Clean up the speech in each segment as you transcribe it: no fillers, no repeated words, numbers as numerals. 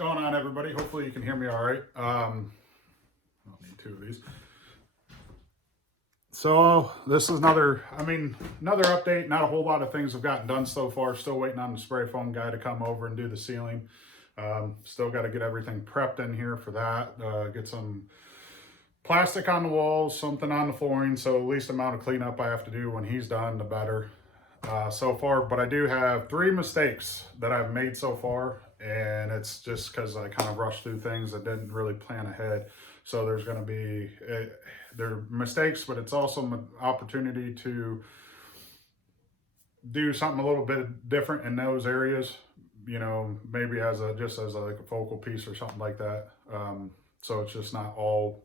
going on, everybody? Hopefully you can hear me all right. I'll need two of these. So this is another update. Not a whole lot of things have gotten done so far. Still waiting on the spray foam guy to come over and do the ceiling. Still got to get everything prepped in here for that. Get some plastic on the walls, something on the flooring. So the least amount of cleanup I have to do when he's done, the better. So far, but I do have 3 mistakes that I've made so far, and it's just because I kind of rushed through things that didn't really plan ahead. So there's going to be they're mistakes, but it's also an opportunity to do something a little bit different in those areas. You know, maybe as a like a focal piece or something like that. So it's just not all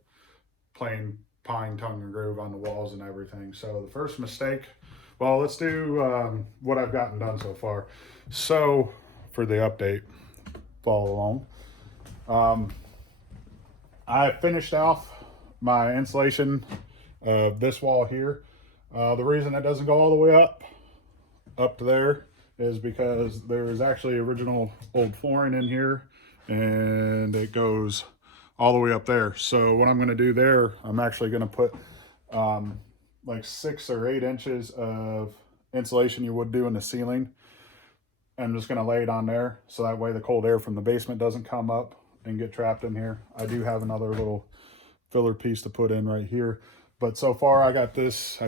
plain pine, tongue and groove on the walls and everything. So the first mistake. Well, let's do what I've gotten done so far. So for the update, follow along. I finished off my insulation of this wall here. The reason it doesn't go all the way up to there is because there is actually original old flooring in here, and it goes all the way up there. So what I'm going to do there, I'm actually going to put like 6 or 8 inches of insulation you would do in the ceiling. I'm just going to lay it on there so that way the cold air from the basement doesn't come up and get trapped in here. I do have another little filler piece to put in right here, but so far I got this,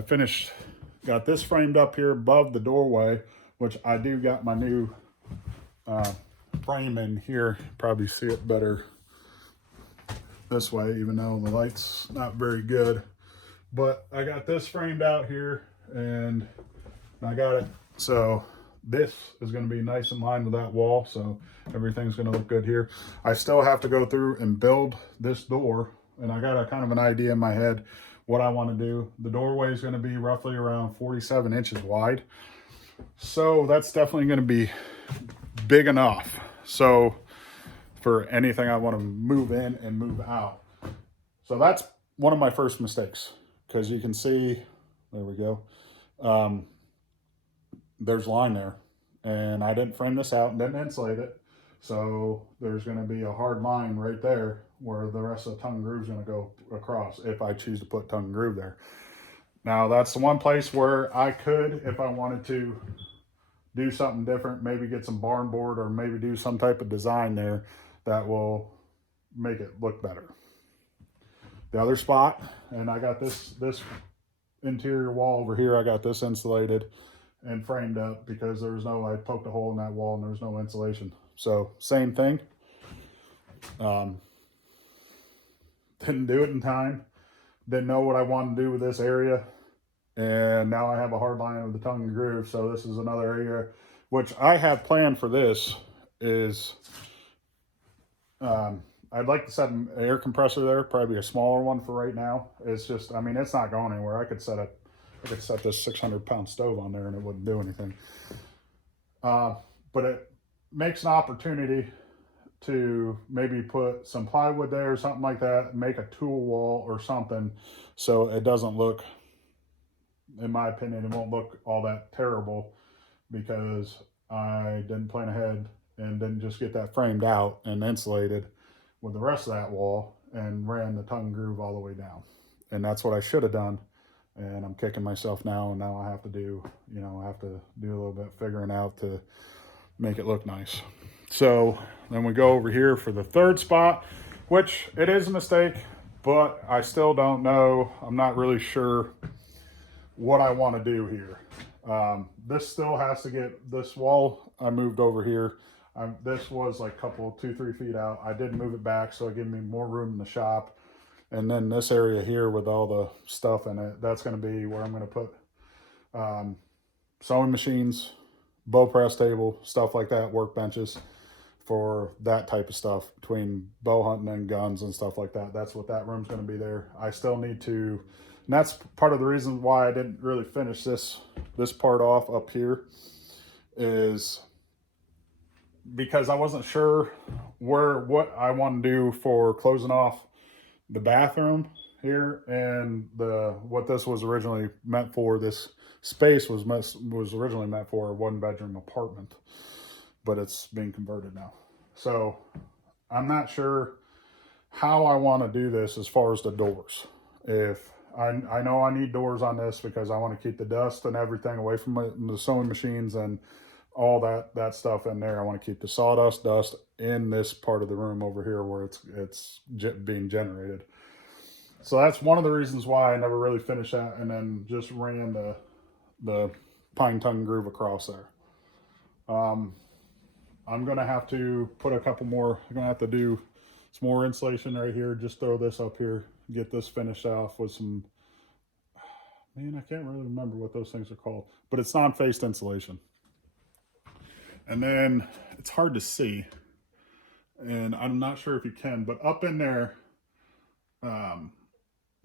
got this framed up here above the doorway, which I do got my new frame in here. Probably see it better this way, even though the light's not very good. But I got this framed out here, and I got it. So this is going to be nice in line with that wall. So everything's going to look good here. I still have to go through and build this door, and I got a kind of an idea in my head what I want to do. The doorway is going to be roughly around 47 inches wide. So that's definitely going to be big enough. So for anything I want to move in and move out. So that's one of my first mistakes. Because you can see, there we go, there's line there, and I didn't frame this out and didn't insulate it, so there's going to be a hard line right there where the rest of the tongue and groove is going to go across if I choose to put tongue and groove there. Now that's the one place where I could, if I wanted to do something different, maybe get some barn board or maybe do some type of design there that will make it look better. The other spot, and I got this interior wall over here, I got this insulated and framed up because there was no, I poked a hole in that wall and there was no insulation. So same thing. Didn't do it in time. Didn't know what I wanted to do with this area. And now I have a hard line with the tongue and groove. So this is another area, which I have planned for this is, I'd like to set an air compressor there, probably a smaller one for right now. It's just, I mean, it's not going anywhere. I could set this 600-pound stove on there and it wouldn't do anything. But it makes an opportunity to maybe put some plywood there or something like that, make a tool wall or something so it doesn't look, in my opinion, it won't look all that terrible because I didn't plan ahead and didn't just get that framed out and insulated with the rest of that wall and ran the tongue and groove all the way down. And that's what I should have done. And I'm kicking myself now, and now I have to do, you know, I have to do a little bit figuring out to make it look nice. So then we go over here for the third spot, which it is a mistake, but I still don't know. I'm not really sure what I want to do here. This still has to get, this wall I moved over here. This was like a couple, 2-3 feet out. I did move it back, so it gave me more room in the shop. And then this area here with all the stuff in it, that's going to be where I'm going to put sewing machines, bow press table, stuff like that, workbenches for that type of stuff between bow hunting and guns and stuff like that. That's what that room's going to be there. I still need to, and that's part of the reason why I didn't really finish this part off up here is because I wasn't sure what I want to do for closing off the bathroom here and what this was originally meant for. This space was originally meant for a 1-bedroom apartment, but it's being converted now. So I'm not sure how I want to do this as far as the doors. If I know I need doors on this because I want to keep the dust and everything away from the sewing machines and all that stuff in there. I want to keep the sawdust dust in this part of the room over here where it's being generated. So that's one of the reasons why I never really finished that, and then just ran the pine tongue groove across there. I'm gonna have to put a couple more. I'm gonna have to do some more insulation right here. Just throw this up here, get this finished off with some. Man, I can't really remember what those things are called, but it's non-faced insulation. And then it's hard to see, and I'm not sure if you can, but up in there,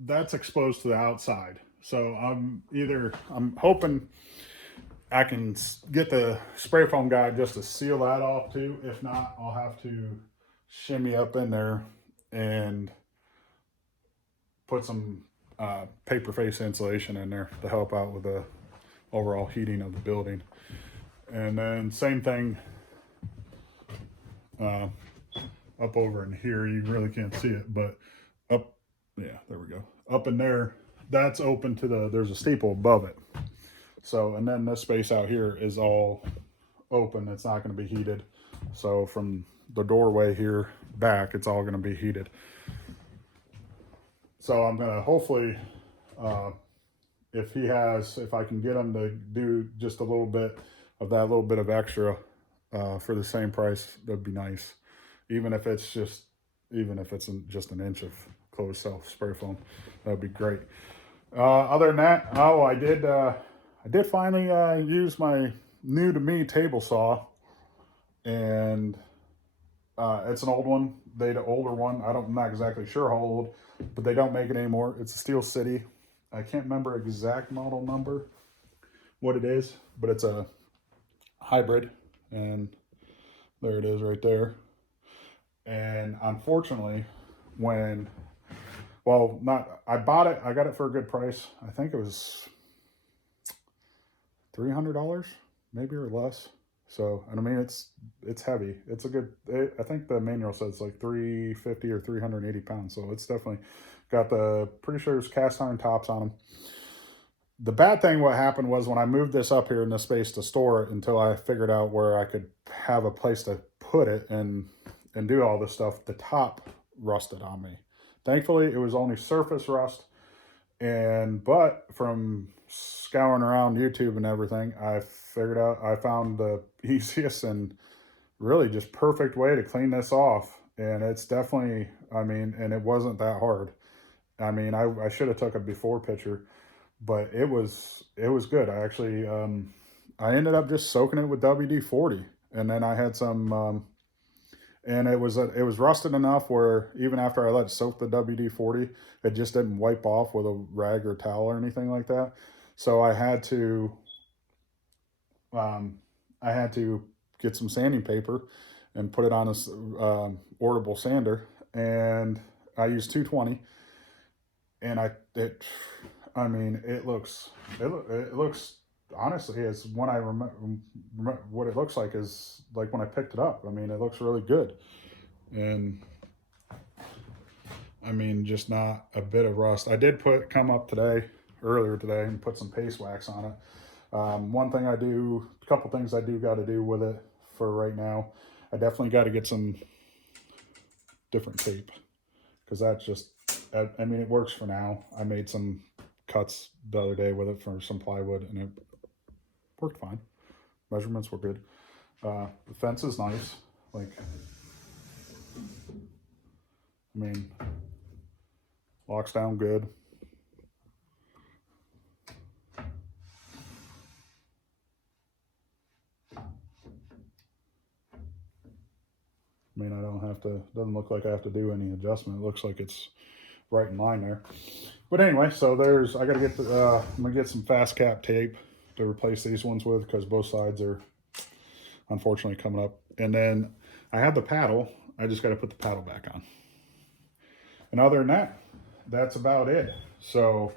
that's exposed to the outside. So I'm hoping I can get the spray foam guy just to seal that off too. If not, I'll have to shimmy up in there and put some paper face insulation in there to help out with the overall heating of the building. And then same thing up over in here. You really can't see it, but up, yeah, there we go. Up in there, that's open to there's a steeple above it. So, and then this space out here is all open. It's not going to be heated. So from the doorway here back, it's all going to be heated. So I'm going to hopefully, if I can get him to do just a little bit of that little bit of extra for the same price, that'd be nice. Even if it's just just an inch of closed cell spray foam, that'd be great. Other than that, I did finally use my new to me table saw, and it's an old one. The older one. I'm not exactly sure how old, but they don't make it anymore. It's a Steel City. I can't remember exact model number, what it is, but it's a hybrid, and there it is right there. And unfortunately, I bought it. I got it for a good price. I think it was $300, maybe, or less. So, and I mean, it's heavy. It's a good. I think the manual says like 350 or 380 pounds. So it's definitely got pretty sure there's cast iron tops on them. The bad thing, what happened was when I moved this up here in this space to store it until I figured out where I could have a place to put it and do all this stuff, the top rusted on me. Thankfully, it was only surface rust, but from scouring around YouTube and everything, I found the easiest and really just perfect way to clean this off. And it's definitely, and it wasn't that hard. I should have took a before picture, but it was good. I actually, I ended up just soaking it with WD-40, and then I had some, and it was rusted enough where even after I let it soak the WD-40, it just didn't wipe off with a rag or towel or anything like that. So I had to get some sanding paper and put it on this ortable sander, and I used 220, and it looks honestly, as when I remember what it looks like is like when I picked it up. It looks really good, and just not a bit of rust. I did come up earlier today and put some paste wax on it. A couple things I do got to do with it for right now. I definitely got to get some different tape, because that's just, it works for now. I made some cuts the other day with it for some plywood, and it worked fine. Measurements were good. The fence is nice. Locks down good. Doesn't look like I have to do any adjustment. It looks like it's right in line there. But anyway, so I got to get I'm going to get some fast cap tape to replace these ones with, because both sides are unfortunately coming up. And then I have the paddle. I just got to put the paddle back on. And other than that, that's about it. So,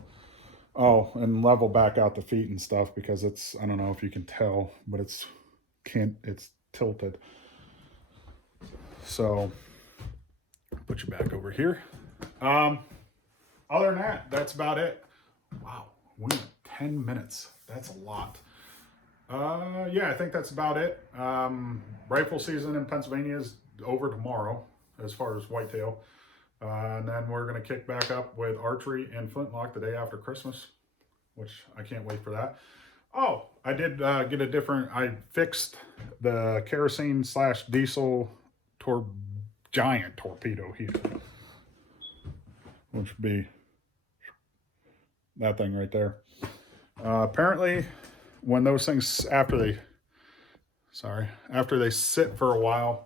and level back out the feet and stuff, because I don't know if you can tell, but it's tilted. So put you back over here. Other than that, that's about it. Wow, we went 10 minutes. That's a lot. Yeah, I think that's about it. Rifle season in Pennsylvania is over tomorrow as far as whitetail. And then we're going to kick back up with archery and flintlock the day after Christmas, which I can't wait for that. Oh, I did get a different, I fixed the kerosene / diesel giant torpedo heater, which would be that thing right there. Apparently, when those things, after they sit for a while,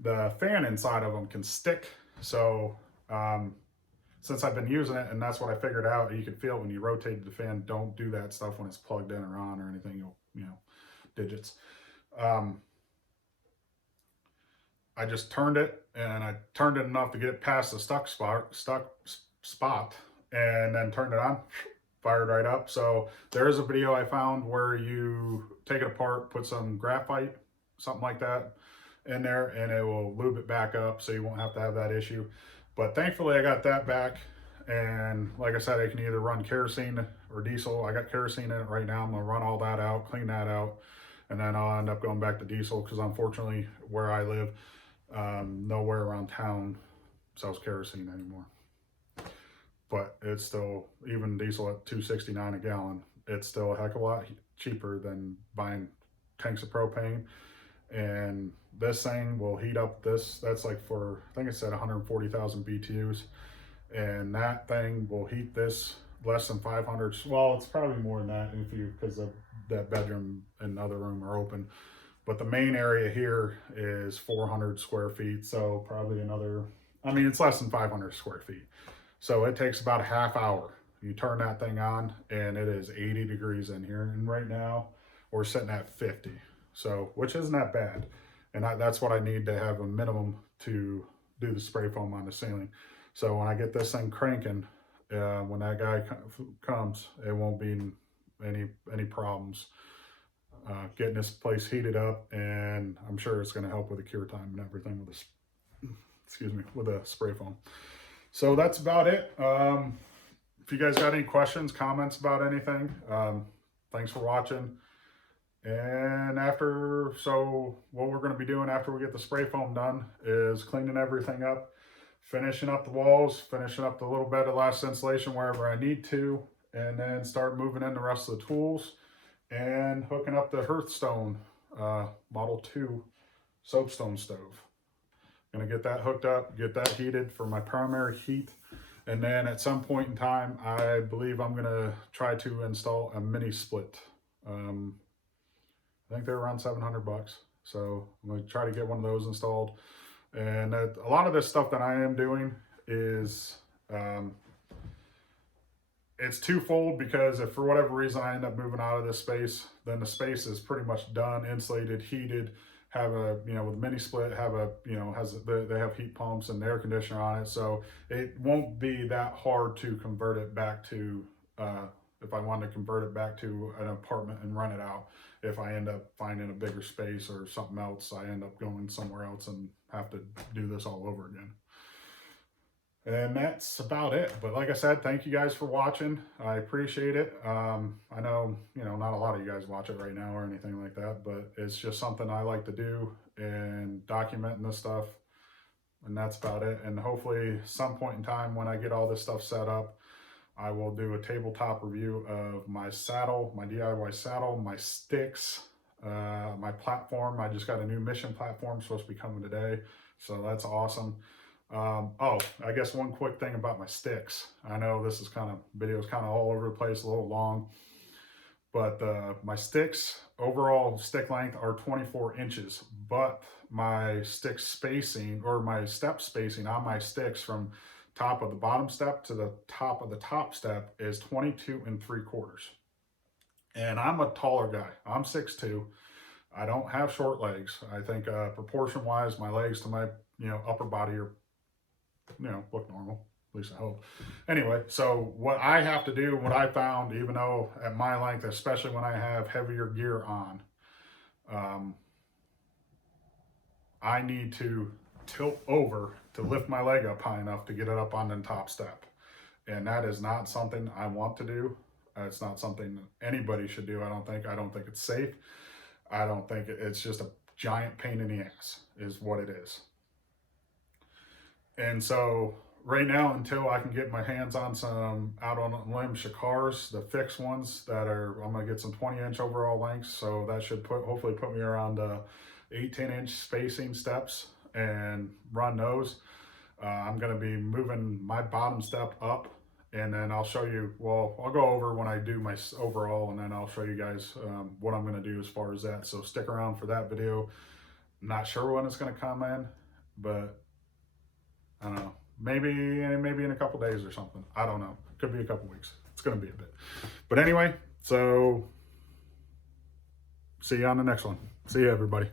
the fan inside of them can stick. So since I've been using it, and that's what I figured out, you can feel it when you rotate the fan. Don't do that stuff when it's plugged in or on or anything. You'll, digits. I just turned it, and I turned it enough to get it past the stuck spot, and then turned it on, fired right up. So there is a video I found where you take it apart, put some graphite, something like that, in there, and it will lube it back up, so you won't have to have that issue. But thankfully I got that back, and like I said, I can either run kerosene or diesel. I got kerosene in it right now. I'm gonna run all that out, clean that out, and then I'll end up going back to diesel, because unfortunately where I live, nowhere around town sells kerosene anymore. But it's still, even diesel at $2.69 a gallon, it's still a heck of a lot cheaper than buying tanks of propane. And this thing will heat up this, that's like for, I think it said 140,000 BTUs. And that thing will heat this less than 500. Well, it's probably more than that because that bedroom and other room are open. But the main area here is 400 square feet. So probably another, it's less than 500 square feet. So it takes about a half hour. You turn that thing on, and it is 80 degrees in here. And right now we're sitting at 50. So, which isn't that bad. And that's what I need to have a minimum to do the spray foam on the ceiling. So when I get this thing cranking, when that guy comes, it won't be any problems getting this place heated up. And I'm sure it's going to help with the cure time and everything with this, with the spray foam. So that's about it. If you guys got any questions, comments about anything, thanks for watching. And what we're going to be doing after we get the spray foam done is cleaning everything up, finishing up the walls, finishing up the little bit of last insulation wherever I need to, and then start moving in the rest of the tools and hooking up the Hearthstone Model 2 soapstone stove. Gonna get that hooked up, get that heated for my primary heat, and then at some point in time, I believe I'm gonna try to install a mini split. I think they're around $700, so I'm gonna try to get one of those installed. And a lot of this stuff that I am doing is it's twofold, because if for whatever reason I end up moving out of this space, then the space is pretty much done, insulated, heated. Have a, with a mini split, have a, they have heat pumps and air conditioner on it. So it won't be that hard to convert it back to, if I wanted to convert it back to an apartment and rent it out. If I end up finding a bigger space or something else, I end up going somewhere else and have to do this all over again. And that's about it. But like I said, thank you guys for watching. I appreciate it. I know, not a lot of you guys watch it right now or anything like that, but it's just something I like to do and documenting this stuff. And that's about it. And hopefully some point in time when I get all this stuff set up, I will do a tabletop review of my saddle, my DIY saddle, my sticks, my platform. I just got a new mission platform supposed to be coming today. So that's awesome. I guess one quick thing about my sticks. I know this is video's kind of all over the place, a little long, but my sticks, overall stick length are 24 inches, but my stick spacing, or my step spacing on my sticks from top of the bottom step to the top of the top step is 22 3/4. And I'm a taller guy. I'm 6'2". I don't have short legs. I think proportion wise, my legs to my upper body are look normal, at least I hope. Anyway, so what I have to do, what I found, even though at my length, especially when I have heavier gear on, I need to tilt over to lift my leg up high enough to get it up on the top step. And that is not something I want to do. It's not something anybody should do. I don't think it's safe. I don't think it's just a giant pain in the ass is what it is. And so right now, until I can get my hands on some out on a limb Shakars, the fixed ones that are, I'm gonna get some 20-inch overall lengths. So that should hopefully put me around 18-inch spacing steps and run those. I'm gonna be moving my bottom step up, and then I'll show you, well, I'll go over when I do my overall, and then I'll show you guys what I'm gonna do as far as that. So stick around for that video. Not sure when it's gonna come in, but I don't know. Maybe in a couple days or something. I don't know. Could be a couple weeks. It's gonna be a bit. But anyway, so see you on the next one. See you, everybody.